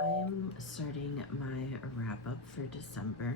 I'm starting my wrap up for December.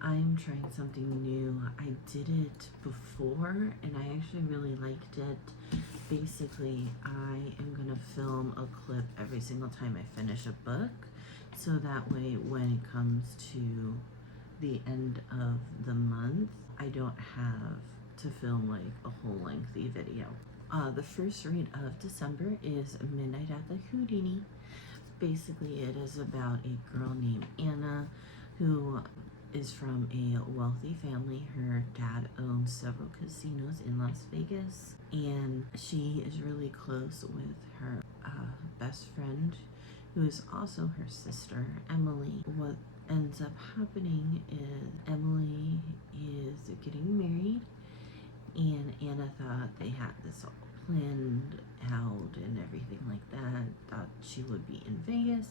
I'm trying something new. I did it before and I actually really liked it. Basically, I am gonna film a clip every single time I finish a book, so that way when it comes to the end of the month, I don't have to film like a whole lengthy video. The first read of December is Midnight at the Houdini. Basically, it is about a girl named Anna who is from a wealthy family. Her dad owns several casinos in Las Vegas, and she is really close with her best friend, who is also her sister, Emily. What ends up happening is Emily is getting married, and Anna thought they had this all planned out and everything like that, thought she would be in Vegas.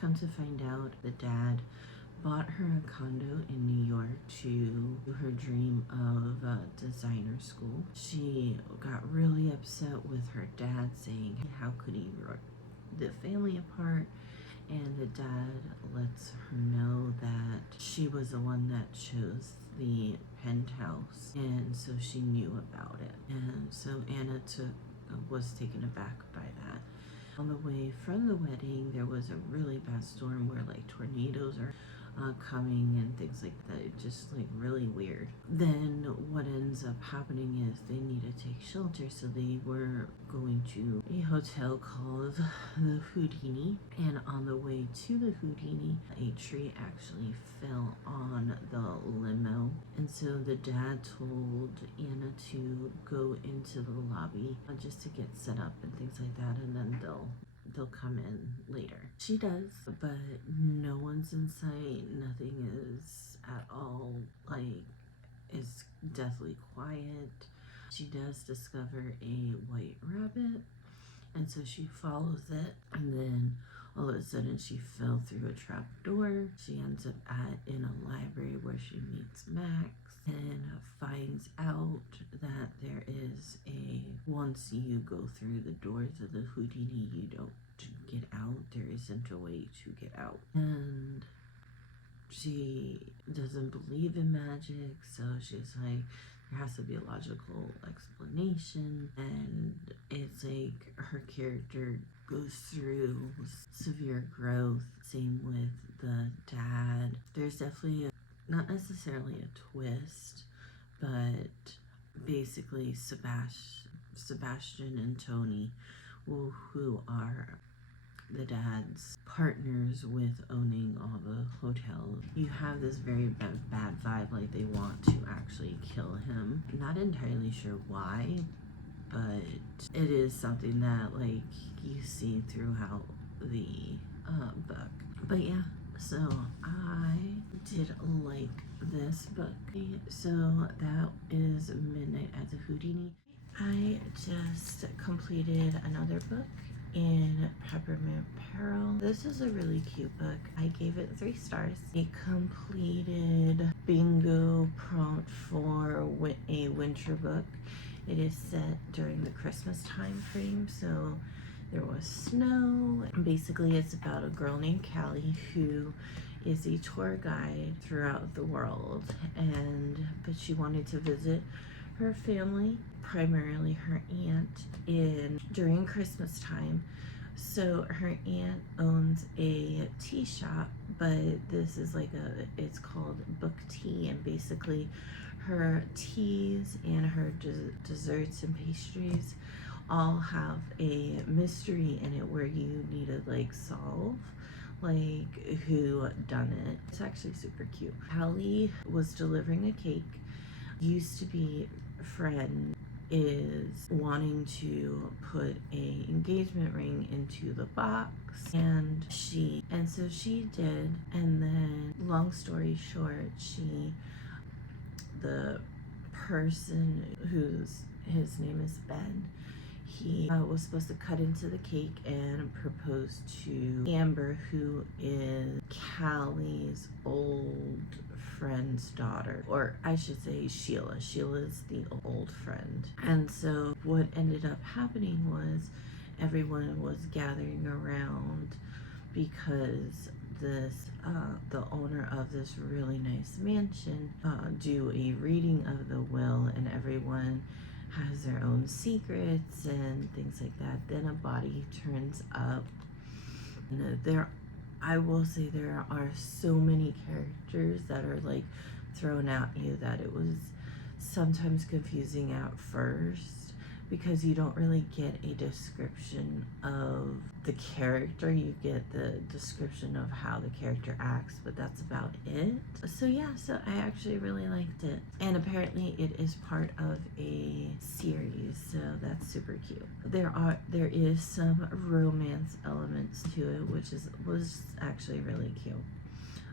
Come to find out, the dad bought her a condo in New York to her dream of designer school. She got really upset with her dad, saying how could he rip the family apart, and the dad lets her know that she was the one that chose the penthouse, and so she knew about it. And so Anna was taken aback by that. On the way from the wedding, there was a really bad storm where like tornadoes are coming and things like that. It's just like really weird. Then what ends up happening is they need to take shelter, so they were going to a hotel called the Houdini, and on the way to the Houdini, a tree actually fell on the limo, and so the dad told Anna to go into the lobby just to get set up and things like that, and then they'll come in later. She does, but no one's in sight. Nothing is at all, like, it's deathly quiet. She does discover a white rabbit, and so she follows it, and then all of a sudden she fell through a trap door. She ends up in a library where she meets Max and finds out that there is once you go through the doors of the Houdini, you don't get out. There isn't a way to get out. And she doesn't believe in magic, so she's like, there has to be a logical explanation. And it's like her character goes through severe growth. Same with the dad. There's definitely not necessarily a twist, but basically Sebastian and Tony, who are the dad's partners with owning all the hotels, you have this very bad vibe, like they want to actually kill him. Not entirely sure why, but it is something that like you see throughout the book. But yeah, so I did like this book. So that is Midnight at the Houdini. I just completed another book in Peppermint Peril. This is a really cute book. I gave it 3 stars. It completed bingo prompt for a winter book. It is set during the Christmas time frame, so there was snow. Basically, it's about a girl named Callie who is a tour guide throughout the world, but she wanted to visit her family, primarily her aunt, during Christmas time. So her aunt owns a tea shop, but this is like it's called Book Tea, and basically her teas and her desserts and pastries all have a mystery in it where you need to like solve like who done it. It's actually super cute. Hallie was delivering a cake. Used to be friend is wanting to put a engagement ring into the box, and so she did, and then long story short, the person his name is Ben, he was supposed to cut into the cake and propose to Amber, who is Callie's old friend's daughter, or I should say Sheila. Sheila's the old friend. And so what ended up happening was everyone was gathering around because the owner of this really nice mansion do a reading of the will, and everyone has their own secrets and things like that. Then a body turns up. And I will say there are so many characters that are like thrown at you that it was sometimes confusing at first, because you don't really get a description of the character. You get the description of how the character acts, but that's about it. So yeah, so I actually really liked it. And apparently it is part of a series, so that's super cute. There is some romance elements to it, which was actually really cute.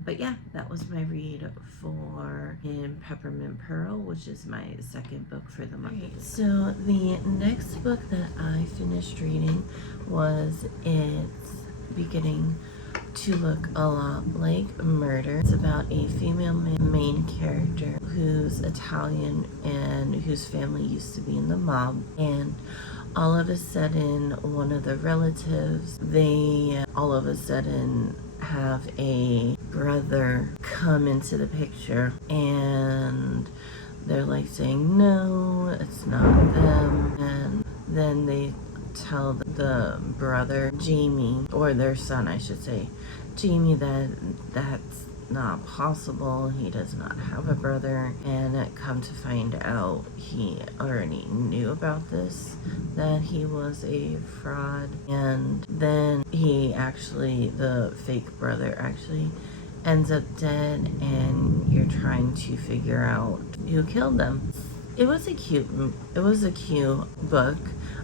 But yeah, that was my read for In Peppermint Pearl, which is my second book for the month. Right. So the next book that I finished reading was It's Beginning to Look a Lot Like Murder. It's about a female main character who's Italian and whose family used to be in the mob, and all of a sudden one of the relatives, they all of a sudden have a brother come into the picture, and they're like saying, no, it's not them. And then they tell the brother, Jamie, or their son, I should say, Jamie, that that's not possible. He does not have a brother. And come to find out, he already knew about this, that he was a fraud. And then the fake brother actually ends up dead, and you're trying to figure out who killed them. It was a cute book.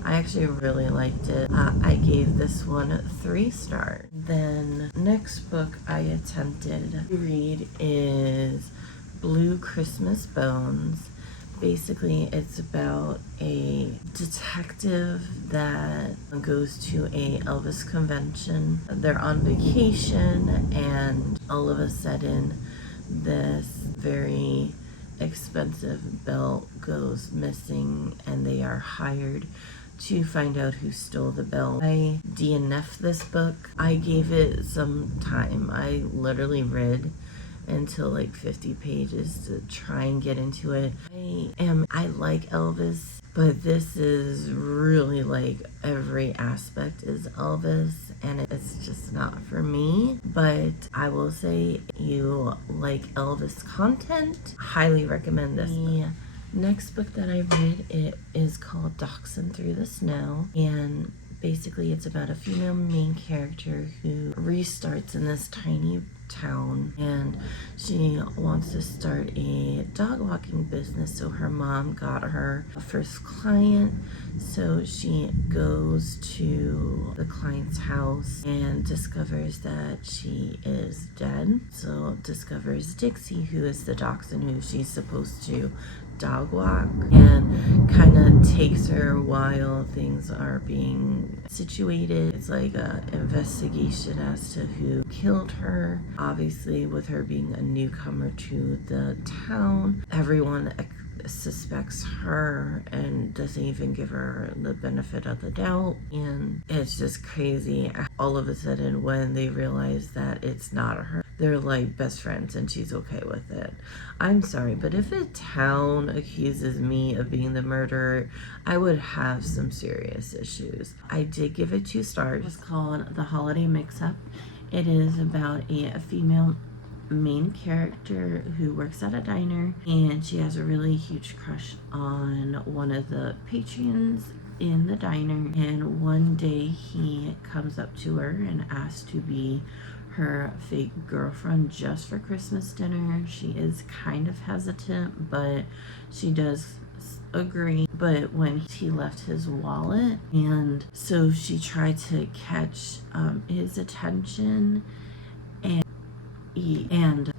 I actually really liked it. I gave this one 3 stars. Then next book I attempted to read is Blue Christmas Bones. Basically, it's about a detective that goes to a Elvis convention. They're on vacation, and all of a sudden this very expensive belt goes missing, and they are hired to find out who stole the belt. I DNF'd this book. I gave it some time. I literally read until like 50 pages to try and get into it. I like Elvis, but this is really like every aspect is Elvis, and it's just not for me. But I will say, you like Elvis content, highly recommend this book. Next book that I read, it is called Dachshund Through the Snow, and basically it's about a female main character who restarts in this tiny town, and she wants to start a dog walking business. So her mom got her a first client, so she goes to the client's house and discovers that she is dead. So discovers Dixie, who is the dachshund who she's supposed to dog walk, and kind of takes her while things are being situated. It's like an investigation as to who killed her. Obviously, with her being a newcomer to the town, everyone suspects her and doesn't even give her the benefit of the doubt, and it's just crazy. All of a sudden, when they realize that it's not her, they're like best friends, and she's okay with it. I'm sorry, but if a town accuses me of being the murderer, I would have some serious issues. I did give it 2 stars. It's called The Holiday Mix-Up. It is about a female main character who works at a diner, and she has a really huge crush on one of the patrons in the diner. And one day he comes up to her and asks to be her fake girlfriend just for Christmas dinner. She is kind of hesitant, but she does agree. But when he left his wallet, and so she tried to catch his attention,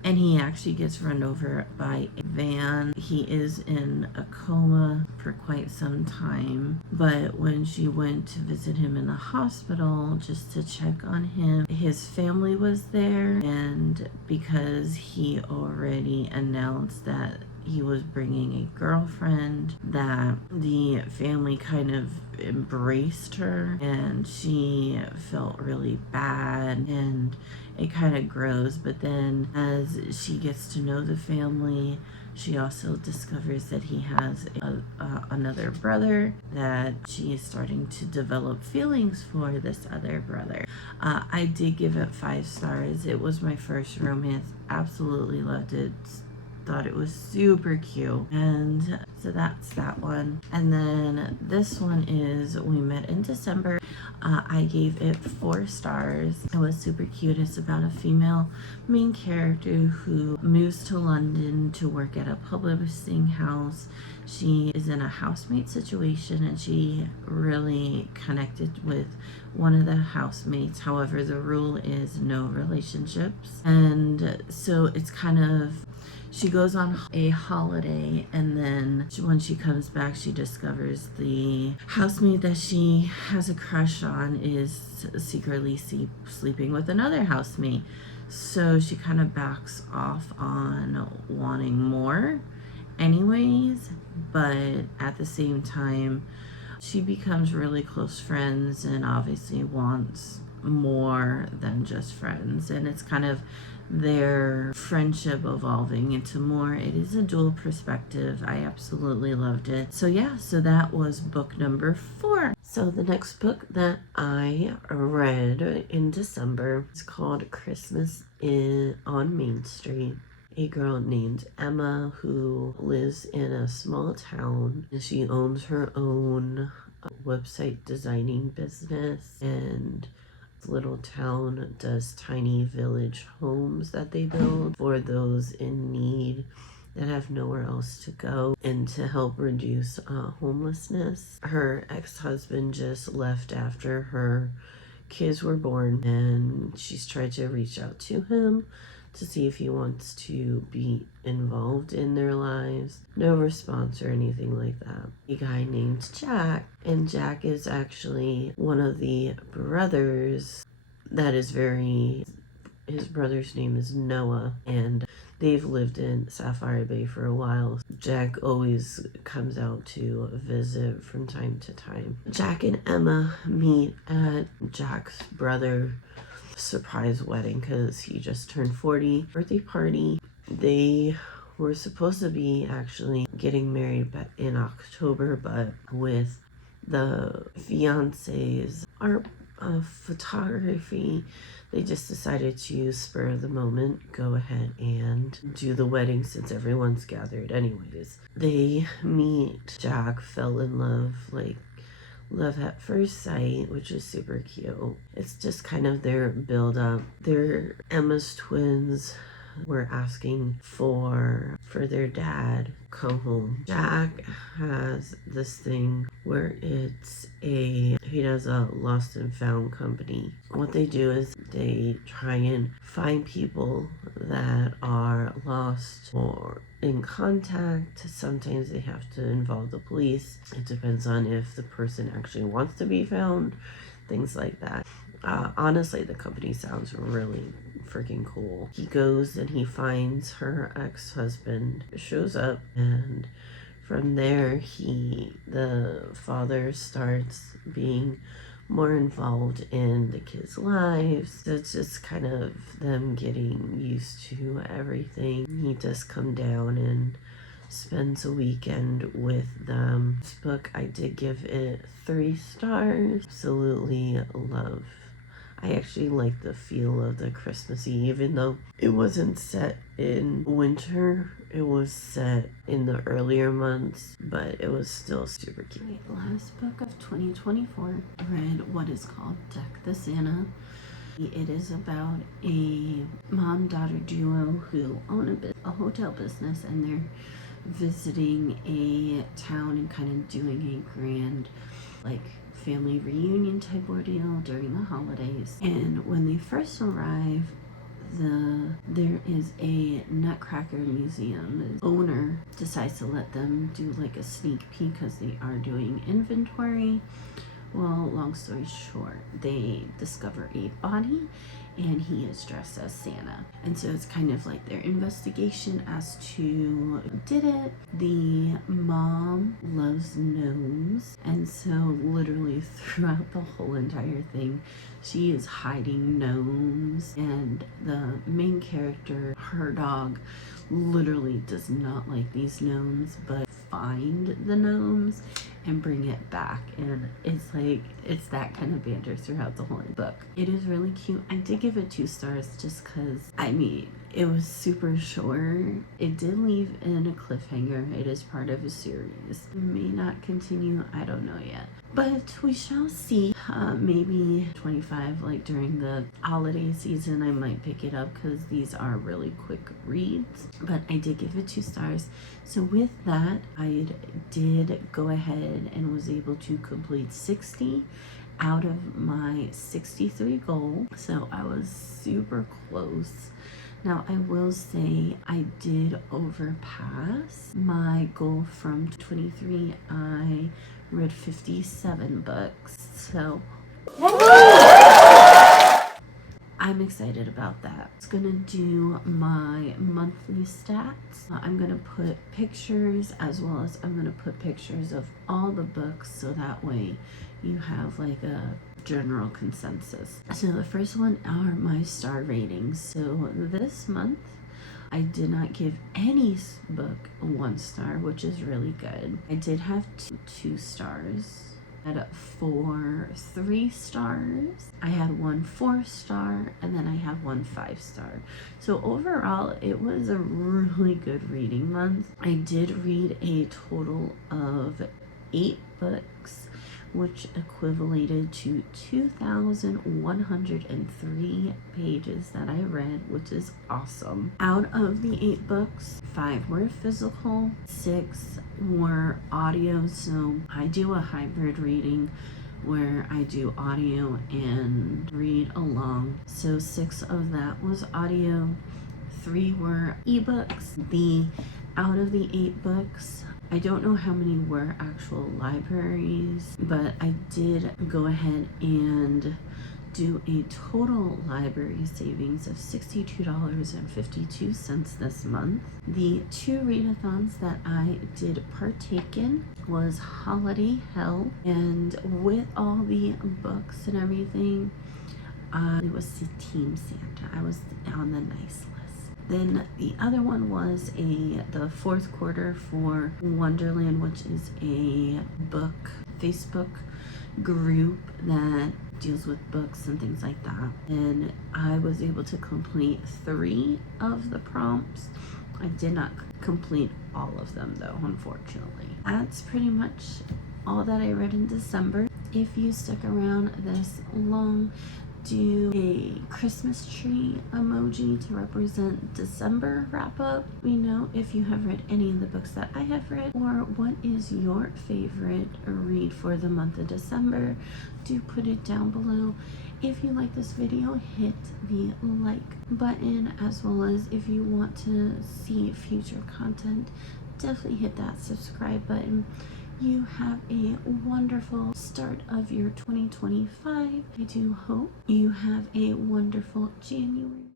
and he actually gets run over by a van. He is in a coma for quite some time, but when she went to visit him in the hospital just to check on him, his family was there, and because he already announced that he was bringing a girlfriend, that the family kind of embraced her, and she felt really bad, and it kind of grows. But then as she gets to know the family, she also discovers that he has another brother, that she is starting to develop feelings for this other brother. I did give it 5 stars. It was my first romance. Absolutely loved it. Thought it was super cute. And so that's that one. And then this one is We Met in December. I gave it 4 stars. It was super cute. It's about a female main character who moves to London to work at a publishing house. She is in a housemate situation, and she really connected with one of the housemates. However, the rule is no relationships. And so it's kind of, she goes on a holiday, and then when she comes back, she discovers the housemate that she has a crush on is secretly sleeping with another housemate. So she kind of backs off on wanting more anyways, but at the same time, she becomes really close friends and obviously wants more than just friends. And it's kind of their friendship evolving into more. It is a dual perspective. I absolutely loved it. So yeah, so that was book number 4. So the next book that I read in December is called Christmas on Main Street. A girl named Emma who lives in a small town, and she owns her own website designing business, and little town does tiny village homes that they build for those in need that have nowhere else to go, and to help reduce homelessness. Her ex-husband just left after her kids were born, and she's tried to reach out to him to see if he wants to be involved in their lives. No response or anything like that. A guy named Jack, and Jack is actually one of the brothers that is his brother's name is Noah, and they've lived in Sapphire Bay for a while. Jack always comes out to visit from time to time. Jack and Emma meet at Jack's brother surprise wedding because he just turned 40 birthday party. They were supposed to be actually getting married in October, but with the fiance's art photography, they just decided to spur of the moment go ahead and do the wedding since everyone's gathered anyways. They meet. Jack fell in love, like love at first sight, which is super cute. It's just kind of their build up. They're Emma's twins were asking for their dad come home. Jack has this thing where he does a lost and found company. What they do is they try and find people that are lost or in contact. Sometimes they have to involve the police. It depends on if the person actually wants to be found, things like that. Honestly, the company sounds really freaking cool. He goes and he finds her ex-husband, shows up, and from there the father starts being more involved in the kids' lives. So it's just kind of them getting used to everything. He does come down and spends a weekend with them. This book, I did give it 3 stars. Absolutely love. I actually like the feel of the Christmassy, even though it wasn't set in winter. It was set in the earlier months, but it was still super cute. Last book of 2024, I read what is called Deck the Santa. It is about a mom-daughter duo who own a hotel business, and they're visiting a town and kind of doing a grand, family reunion type ordeal during the holidays. And when they first arrive, there is a Nutcracker museum. The owner decides to let them do a sneak peek because they are doing inventory. Well, long story short, they discover a body and he is dressed as Santa. And so it's kind of like their investigation as to who did it. The mom loves gnomes, and so literally throughout the whole entire thing, she is hiding gnomes, and the main character, her dog, literally does not like these gnomes, but find the gnomes and bring it back, and it's that kind of banter throughout the whole book. It is really cute. I did give it 2 stars just because, I mean, it was super short. It did leave in a cliffhanger. It is part of a series. It may not continue, I don't know yet, but we shall see. Maybe 25, like during the holiday season, I might pick it up because these are really quick reads. But I did give it 2 stars. So with that, I did go ahead and was able to complete 60 out of my 63 goal. So I was super close. Now, I will say I did overpass my goal from 23. I read 57 books, so I'm excited about that. It's gonna do my monthly stats. I'm gonna put pictures, as well as I'm gonna put pictures of all the books, so that way you have like a general consensus. So the first one are my star ratings. So this month I did not give any book 1 star, which is really good. I did have 2 stars. I had 4 3 stars. I had 1 4 star, and then I have 1 5 star. So overall, it was a really good reading month. I did read a total of 8 books, which equivalated to 2,103 pages that I read, which is awesome. Out of the 8 books, 5 were physical, 6 were audio. So I do a hybrid reading where I do audio and read along. So 6 of that was audio, 3 were ebooks. Out of the 8 books, I don't know how many were actual libraries, but I did go ahead and do a total library savings of $62.52 this month. The 2 readathons that I did partake in was Holiday Hell, and with all the books and everything, it was Team Santa. I was on the nice list. Then the other one was the 4th quarter for Wonderland, which is a Facebook group that deals with books and things like that. And I was able to complete 3 of the prompts. I did not complete all of them though, unfortunately. That's pretty much all that I read in December. If you stuck around this long, do a Christmas tree emoji to represent December wrap up. Let me know if you have read any of the books that I have read, or what is your favorite read for the month of December. Do put it down below. If you like this video, hit the like button, as well as if you want to see future content, definitely hit that subscribe button. You have a wonderful start of your 2025. I do hope you have a wonderful January.